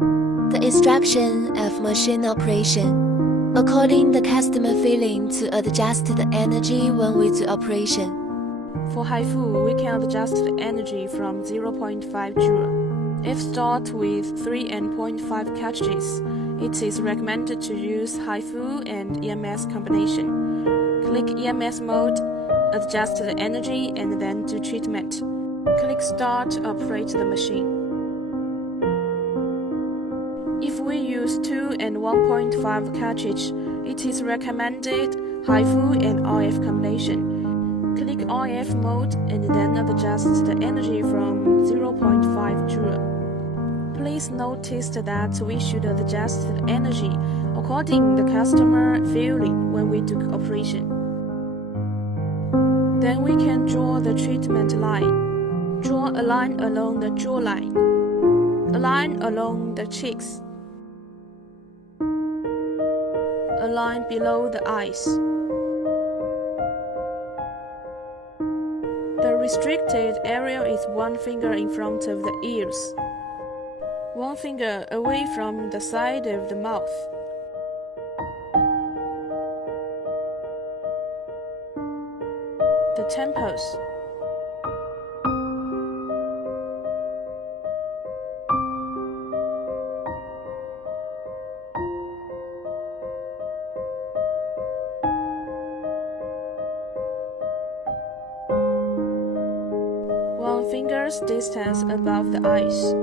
The instruction of machine operation, according the customer feeling to adjust the energy when we do operation. For hifu, we can adjust the energy from 0.5 joule. If stored with 3 and 0.5 cartridges, it is recommended to use hifu and EMS combination. Click EMS mode, adjust the energy, and then do treatment. Click Start to operate the machine. If we use 2 and 1.5 cartridge, it is recommended hifu and RF combination. Click RF mode and then adjust the energy from 0.5 joule. Please notice that we should adjust the energy according the customer feeling when we do operation. Then we can draw the treatment line. Draw a line along the jawline, a line along the cheeks, a line below the eyes. The restricted area is 1 finger in front of the ears, 1 finger away from the side of the mouth. The temples. One finger's distance above the eyes.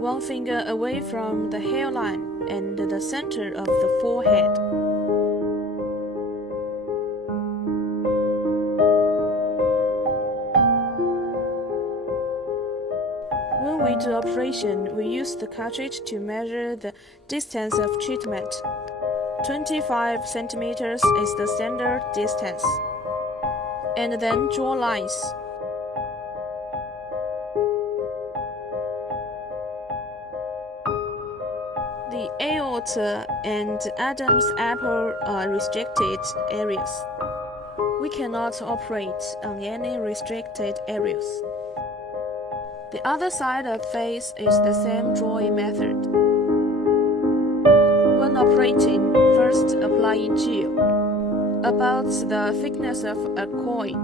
1 finger away from the hairline and the center of the forehead. When we do operation, we use the cartridge to measure the distance of treatment. 25 centimeters is the standard distance. And then draw lines. The aorta and Adam's apple are restricted areas. We cannot operate on any restricted areas. The other side of face is the same drawing method. When operating, first applying gel, about the thickness of a coin.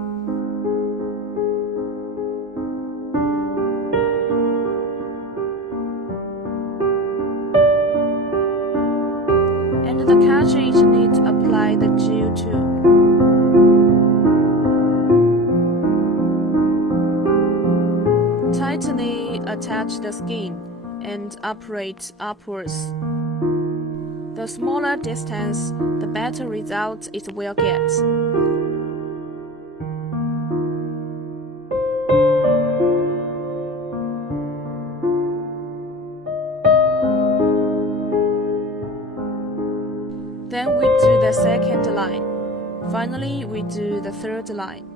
And the cartridge needs to apply the gel too. Tightly attach the skin and operate upwards. The smaller distance, the better result it will get. Then we do the second line. Finally, we do the third line.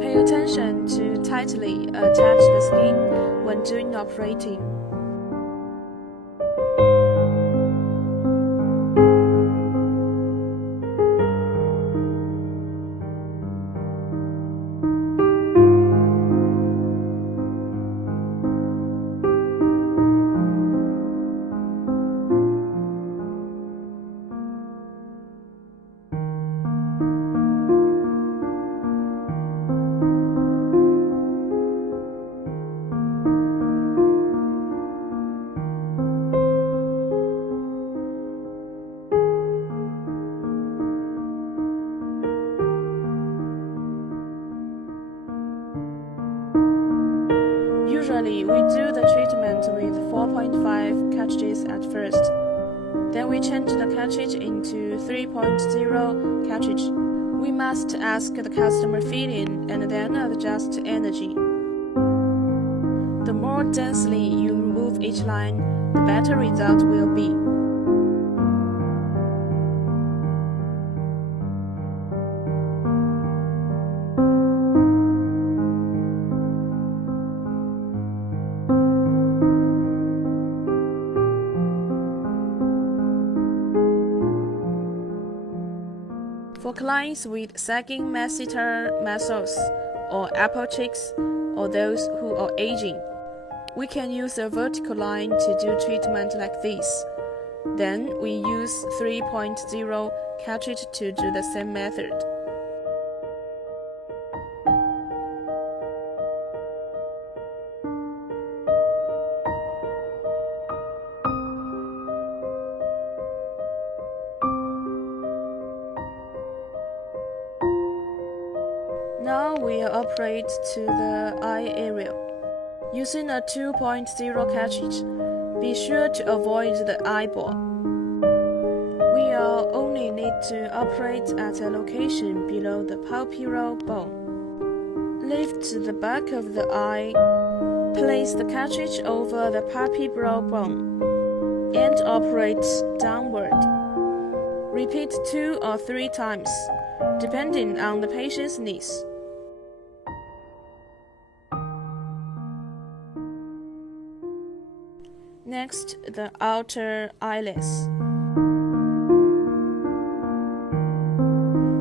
Pay attention to tightly attach the skin when doing operating. Usually, we do the treatment with 4.5 cartridges at first. Then we change the cartridge into 3.0 cartridge. We must ask the customer feeling and then adjust energy. The more densely you remove each line, the better result will be. For clients with sagging masseter muscles or apple cheeks, or those who are aging, we can use a vertical line to do treatment like this. Then we use 3.0 cartridge to do the same method. Now we'll operate to the eye area. Using a 2.0 cartridge, be sure to avoid the eyeball. We'll only need to operate at a location below the palpebral bone. Lift the back of the eye, place the cartridge over the palpebral bone, and operate downward. Repeat 2 or 3 times, depending on the patient's needs. Next, the outer eyelids.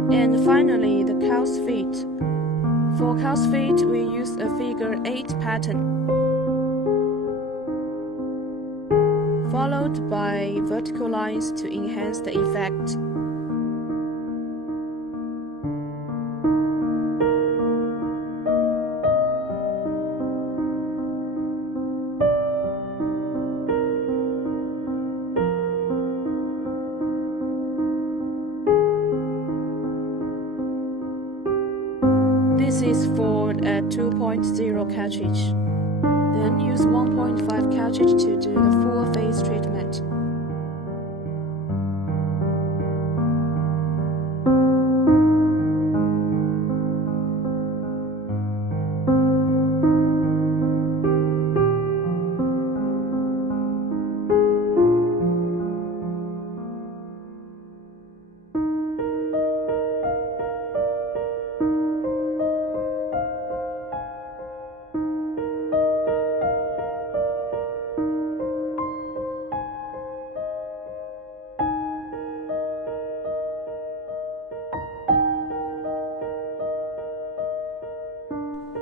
And finally, the cow's feet. For cow's feet, we use a figure 8 pattern, followed by vertical lines to enhance the effect. This is for a 2.0 cartridge. Then use 1.5 cartridge to do the full face treatment.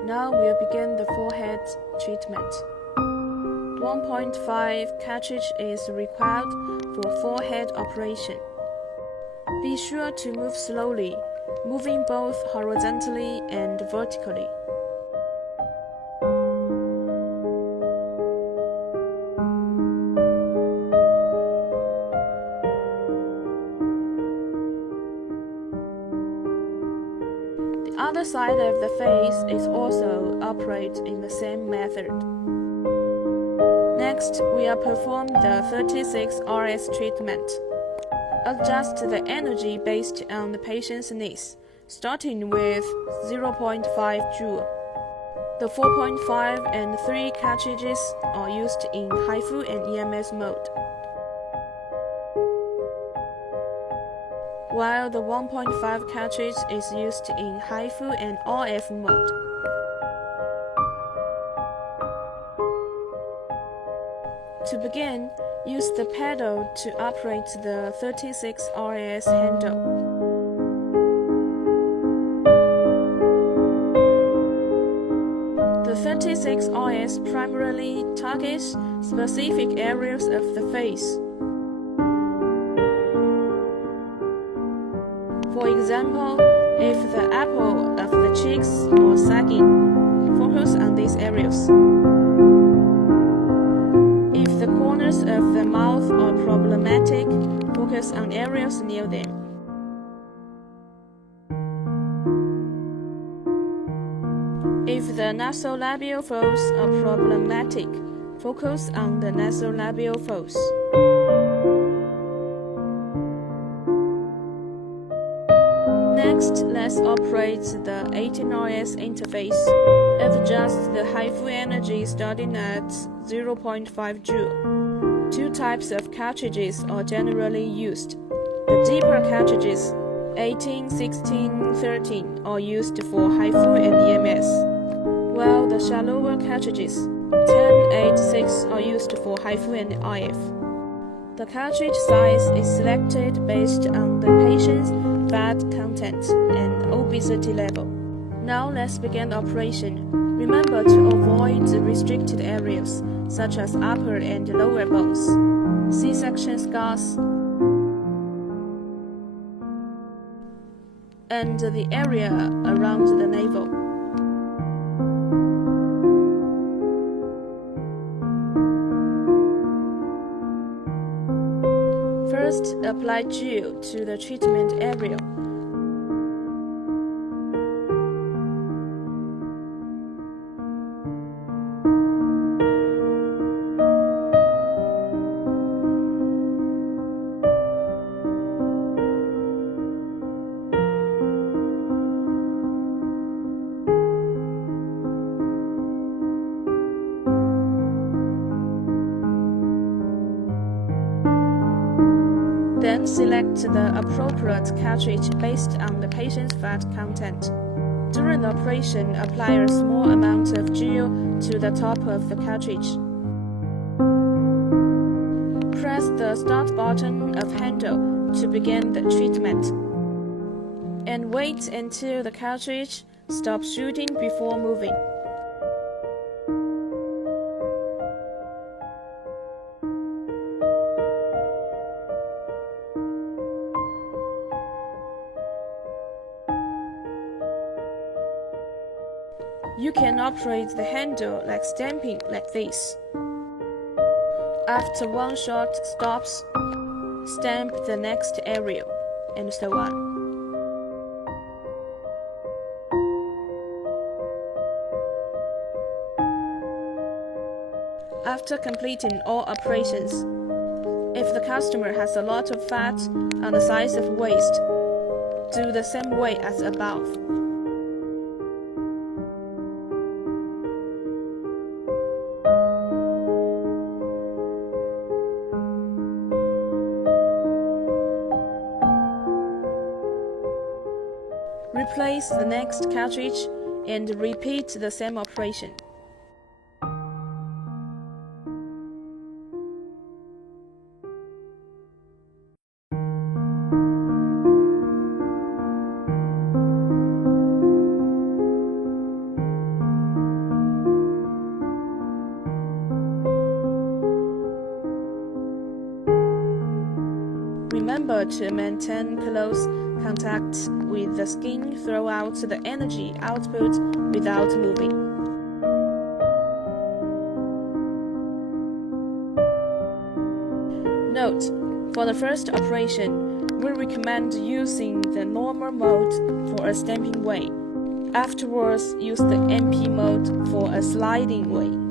Now we'll begin the forehead treatment. 1.5 cartridge is required for forehead operation. Be sure to move slowly, moving both horizontally and vertically. The other side of the face is also operated in the same method. Next, we'll perform the 36 RS treatment. Adjust the energy based on the patient's needs, starting with 0.5 joule. The 4.5 and 3 cartridges are used in hifu and EMS mode, while the 1.5 cartridge is used in hifu and RF mode. To begin, use the pedal to operate the 36 RS handle. The 36 RS primarily targets specific areas of the face. For example, if the apple of the cheeks are sagging, focus on these areas. If the corners of the mouth are problematic, focus on areas near them. If the nasolabial folds are problematic, focus on the nasolabial folds. Next, let's operate the 18RS interface. Adjust the hifu energy starting at 0.5 joule. 2 types of cartridges are generally used. The deeper cartridges, 18, 16, 13, are used for hifu and EMS, while the shallower cartridges, 10, 8, 6, are used for hifu and IF. The cartridge size is selected based on the patient's fat content, and obesity level. Now let's begin the operation. Remember to avoid the restricted areas, such as upper and lower bones, C-section scars, and the area around the navel. First, apply gel to the treatment area. Then select the appropriate cartridge based on the patient's fat content. During the operation, apply a small amount of gel to the top of the cartridge. Press the start button of handle to begin the treatment. And wait until the cartridge stops shooting before moving. You can operate the handle like stamping like this. After one shot stops, stamp the next area, and so on. After completing all operations, if the customer has a lot of fat on the sides of waist, do the same way as above. Replace the next cartridge and repeat the same operation. Remember to maintain close contact with the skin throughout the energy output without moving. Note: for the first operation, we recommend using the normal mode for a stamping way. Afterwards, use the MP mode for a sliding way.